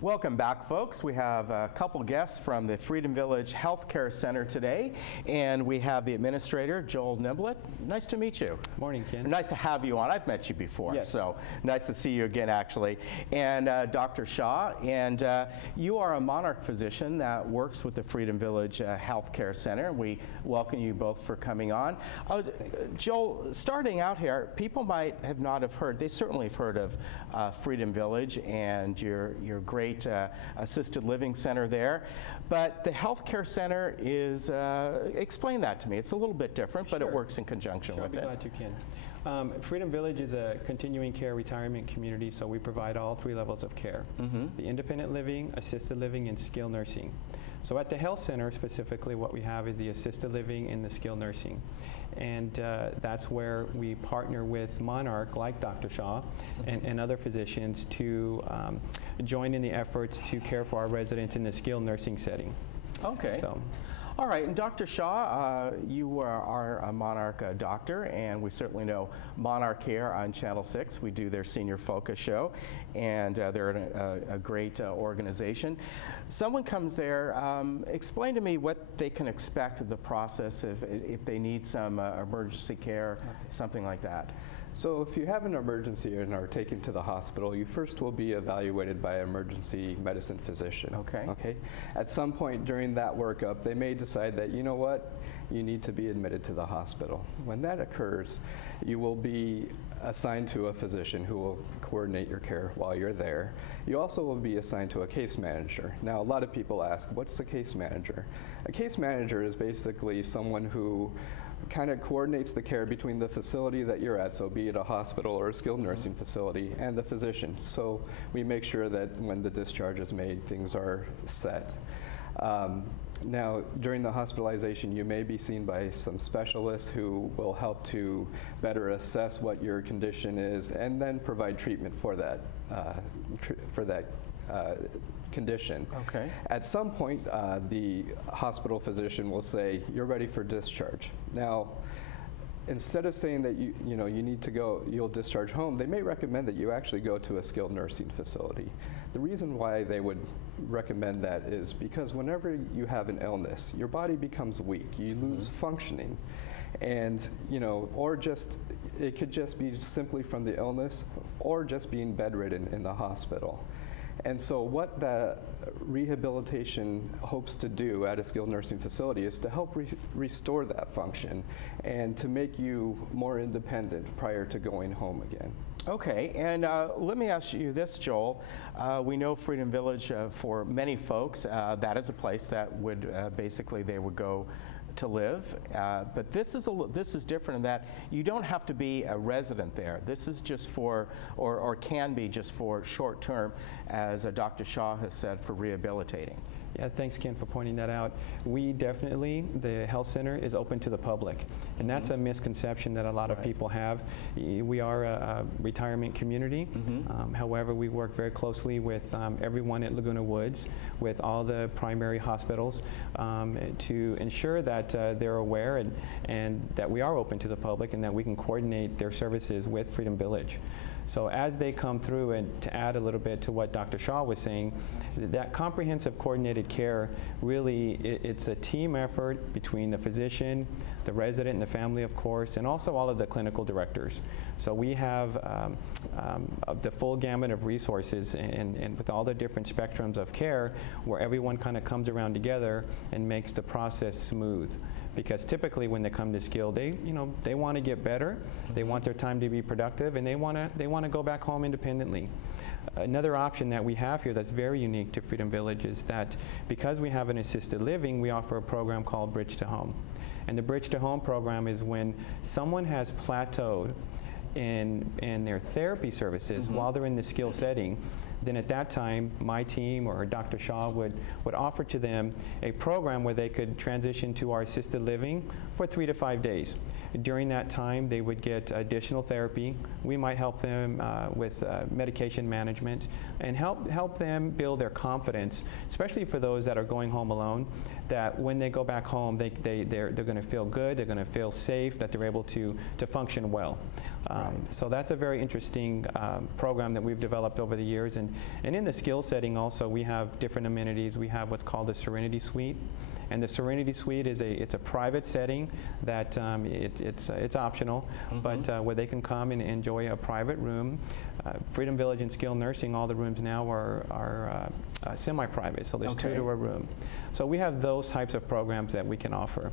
Welcome back, folks. We have a couple guests from the Freedom Village Healthcare Center today, and we have the administrator, Joel Niblett. Nice to meet you. Morning, Ken. Nice to have you on. I've met you before, yes. So nice to see you again, actually. And Dr. Shaw, and you are a Monarch physician that works with the Freedom Village Healthcare Center. We welcome you both for coming on. Joel, starting out here, people might have not have heard, they certainly have heard of Freedom Village and your great assisted living center there, but the healthcare center is, explain that to me. It's a little bit different, but it works in conjunction with it. I'll be glad to, Ken. Freedom Village is a continuing care retirement community, so we provide all 3 levels of care, the independent living, assisted living, and skilled nursing. So at the health center specifically, what we have is the assisted living and the skilled nursing. And that's where we partner with Monarch, like Dr. Shaw, and other physicians to join in the efforts to care for our residents in the skilled nursing setting. Okay. So. All right, and Dr. Shaw, you are a Monarch doctor, and we certainly know Monarch here on Channel 6. We do their Senior Focus show, and they're a great organization. Someone comes there, explain to me what they can expect of the process if they need some emergency care, something like that. So if you have an emergency and are taken to the hospital, you first will be evaluated by an emergency medicine physician. Okay. At some point during that workup, they may decide that, you know what, you need to be admitted to the hospital. When that occurs, you will be assigned to a physician who will coordinate your care while you're there. You also will be assigned to a case manager. Now, a lot of people ask, what's the case manager? A case manager is basically someone who kind of coordinates the care between the facility that you're at, so be it a hospital or a skilled nursing facility, and the physician. So we make sure that when the discharge is made, things are set. Now, during the hospitalization, you may be seen by some specialists who will help to better assess what your condition is and then provide treatment for that condition. Okay. At some point, the hospital physician will say, you're ready for discharge. Now, instead of saying that you need to go, you'll discharge home, they may recommend that you actually go to a skilled nursing facility. The reason why they would recommend that is because whenever you have an illness, your body becomes weak, you lose functioning. And, or just, it could just be simply from the illness or just being bedridden in the hospital. And so what the rehabilitation hopes to do at a skilled nursing facility is to help restore that function and to make you more independent prior to going home again. Okay, and let me ask you this, Joel. We know Freedom Village, for many folks, that is a place that would basically they would go to live, but this is different in that you don't have to be a resident there. This is just for, or can be just for short term, as Dr. Shaw has said, for rehabilitating. Yeah, thanks, Ken, for pointing that out. We definitely, the health center is open to the public, and that's a misconception that a lot of people have. We are a retirement community. However, we work very closely with everyone at Laguna Woods, with all the primary hospitals, to ensure that they're aware and that we are open to the public and that we can coordinate their services with Freedom Village. So as they come through, and to add a little bit to what Dr. Shaw was saying, that comprehensive coordinated care, really, it's a team effort between the physician, the resident, and the family, of course, and also all of the clinical directors. So we have the full gamut of resources and with all the different spectrums of care where everyone kind of comes around together and makes the process smooth. Because typically when they come to skilled, they want to get better, they want their time to be productive, and they want to go back home independently. Another option that we have here that's very unique to Freedom Village is that because we have an assisted living, we offer a program called Bridge to Home. And the Bridge to Home program is when someone has plateaued in their therapy services while they're in the skilled setting, then at that time, my team or Dr. Shaw would offer to them a program where they could transition to our assisted living for 3 to 5 days. During that time, they would get additional therapy. We might help them with medication management and help them build their confidence, especially for those that are going home alone, that when they go back home, they're going to feel good, they're going to feel safe, that they're able to function well. So that's a very interesting program that we've developed over the years. And in the skill setting also, we have different amenities. We have what's called the Serenity Suite. And the Serenity Suite is a private setting that it's optional, but where they can come and enjoy a private room. Freedom Village and Skilled Nursing, all the rooms now are semi-private, so there's 2 to a room. So we have those types of programs that we can offer.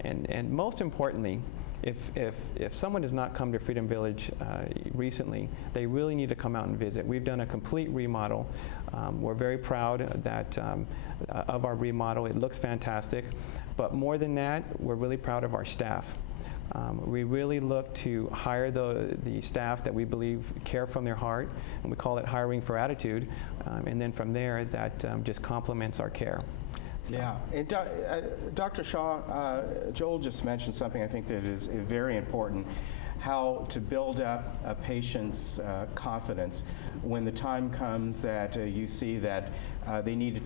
And most importantly, if someone has not come to Freedom Village recently, they really need to come out and visit. We've done a complete remodel. We're very proud that of our remodel. It looks fantastic. But more than that, we're really proud of our staff. We really look to hire the staff that we believe care from their heart, and we call it hiring for attitude. And then from there, that just complements our care. Yeah, and Dr. Shaw, Joel just mentioned something I think that is very important, how to build up a patient's confidence when the time comes that you see that they need to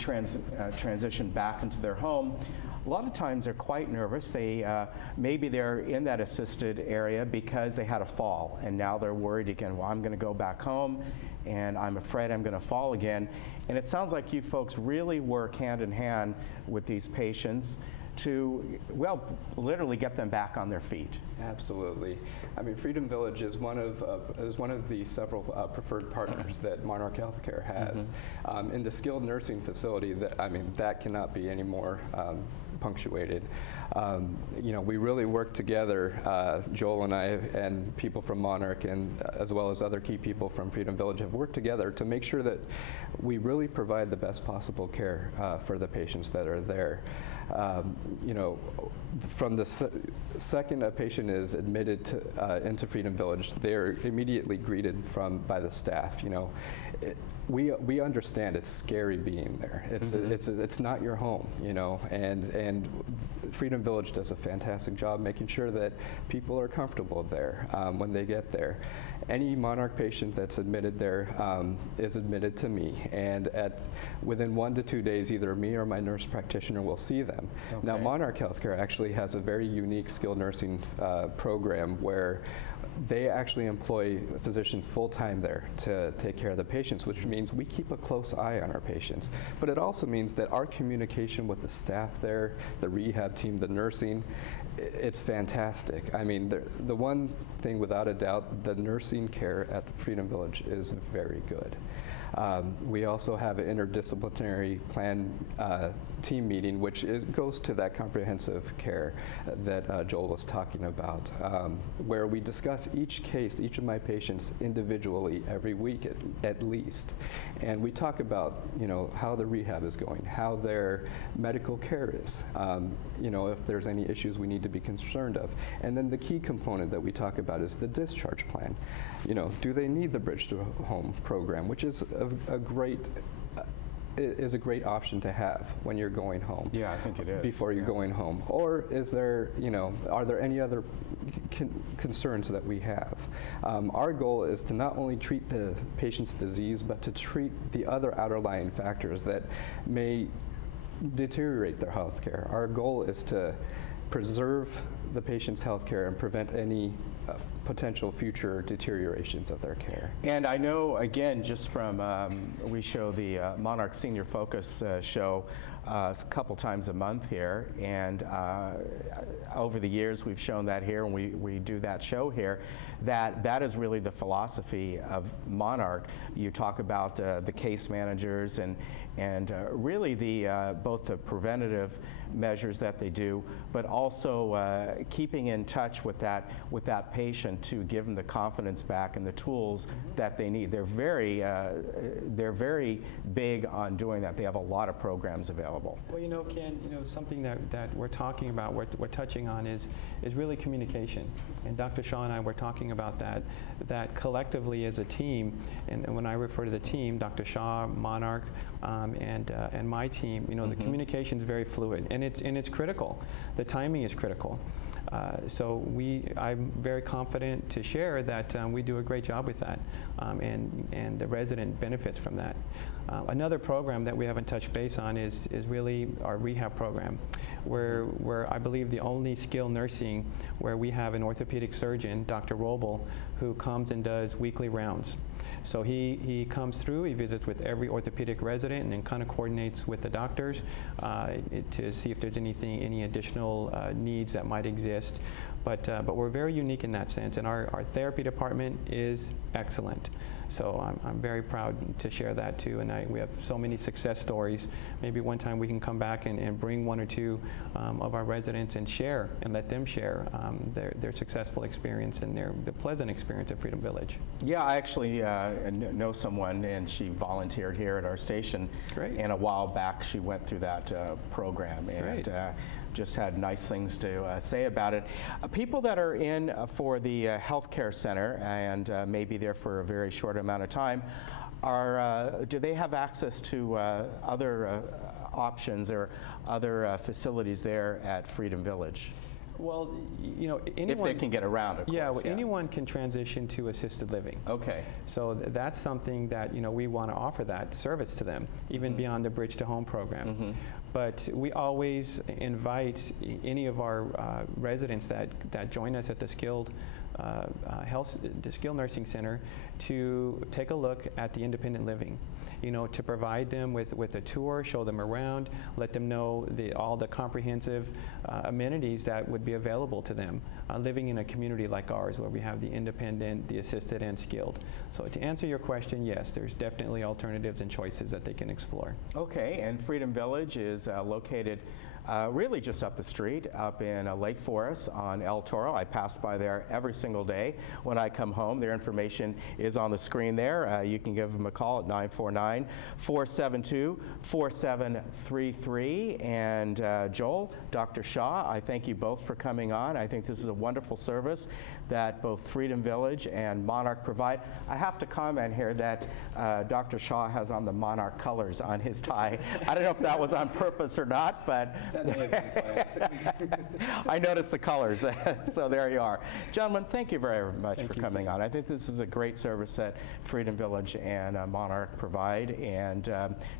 transition back into their home. A lot of times they're quite nervous. Maybe they're in that assisted area because they had a fall, and now they're worried again, well, I'm going to go back home, and I'm afraid I'm going to fall again. And it sounds like you folks really work hand in hand with these patients to, well, literally get them back on their feet. Absolutely. I mean, Freedom Village is one of the several preferred partners that Monarch Healthcare has. In the skilled nursing facility, that cannot be any more punctuated. You know, we really work together, Joel and I and people from Monarch, and as well as other key people from Freedom Village have worked together to make sure that we really provide the best possible care for the patients that are there. You know, from the second a patient is admitted into Freedom Village, they're immediately greeted by the staff. You know, we understand it's scary being there. It's not your home, you know, and Freedom Village does a fantastic job making sure that people are comfortable there when they get there. Any Monarch patient that's admitted there is admitted to me, and within 1 to 2 days, either me or my nurse practitioner will see them. Okay. Now, Monarch Healthcare actually has a very unique skilled nursing program where they actually employ physicians full-time there to take care of the patients, which means we keep a close eye on our patients. But it also means that our communication with the staff there, the rehab team, the nursing, it's fantastic. I mean, the one thing without a doubt, the nursing care at Freedom Village is very good. We also have an interdisciplinary plan team meeting, which goes to that comprehensive care that Joel was talking about, where we discuss each case, each of my patients individually every week at least. And we talk about, you know, how the rehab is going, how their medical care is, you know, if there's any issues we need to be concerned of. And then the key component that we talk about is the discharge plan. You know, do they need the Bridge to Home program, which is a great option to have when you're going home. Yeah, I think it is. Before you're going home. Or is there, you know, are there any other concerns that we have? Our goal is to not only treat the patient's disease, but to treat the other underlying factors that may deteriorate their health care. Our goal is to preserve the patient's health care and prevent any potential future deteriorations of their care. And I know, again, just from, we show the Monarch Senior Focus show a couple times a month here, and over the years we've shown that here, and we do that show here, that is really the philosophy of Monarch. You talk about the case managers and really both the preventative measures that they do, but also keeping in touch with that patient to give them the confidence back and the tools that they need. They're very big on doing that. They have a lot of programs available. Well, you know, Ken, you know, something that we're talking about, we're touching on is really communication. And Dr. Shaw and I were talking about that collectively as a team, and when I refer to the team, Dr. Shaw, Monarch, and my team, you know, the communication is very fluid, and it's critical. The timing is critical. So I'm very confident to share that we do a great job with that, and the resident benefits from that. Another program that we haven't touched base on is really our rehab program, where I believe the only skilled nursing where we have an orthopedic surgeon, Dr. Roble, who comes and does weekly rounds. So he comes through, he visits with every orthopedic resident, and then kind of coordinates with the doctors to see if there's any additional needs that might exist. But we're very unique in that sense, and our therapy department is excellent. So I'm very proud to share that too, and we have so many success stories. Maybe one time we can come back and bring one or two of our residents and share, and let them share their successful experience and the pleasant experience at Freedom Village. Yeah, I actually know someone, and she volunteered here at our station. Great. And a while back she went through that program, and just had nice things to say about it. People that are in for the healthcare center and maybe there for a very short amount of time, do they have access to other options or other facilities there at Freedom Village? Well, you know, anyone, if they can get around, of yeah, course, well, anyone can transition to assisted living. Okay. So that's something that, you know, we want to offer that service to them, even beyond the Bridge to Home program. But we always invite any of our residents that join us at the skilled nursing center to take a look at the independent living. You know, to provide them with a tour, show them around, let them know all the comprehensive amenities that would be available to them living in a community like ours, where we have the independent, the assisted, and skilled. So to answer your question, yes, there's definitely alternatives and choices that they can explore. Okay, and Freedom Village is located really just up the street, up in Lake Forest on El Toro. I pass by there every single day when I come home. Their information is on the screen there. You can give them a call at 949-472-4733. And Joel, Dr. Shaw, I thank you both for coming on. I think this is a wonderful service that both Freedom Village and Monarch provide. I have to comment here that Dr. Shaw has on the Monarch colors on his tie. I don't know if that was on purpose or not, but I noticed the colors, so there you are. Gentlemen, thank you very much for coming on. I think this is a great service that Freedom Village and Monarch provide, and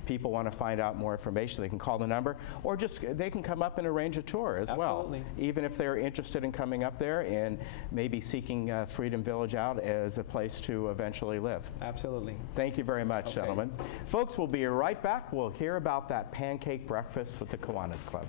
people want to find out more information, they can call the number, or just they can come up and arrange a tour as well. Even if they're interested in coming up there and maybe seeking Freedom Village out as a place to eventually live. Absolutely. Thank you very much, gentlemen. Folks, we'll be right back. We'll hear about that pancake breakfast with the Kiwanis Club.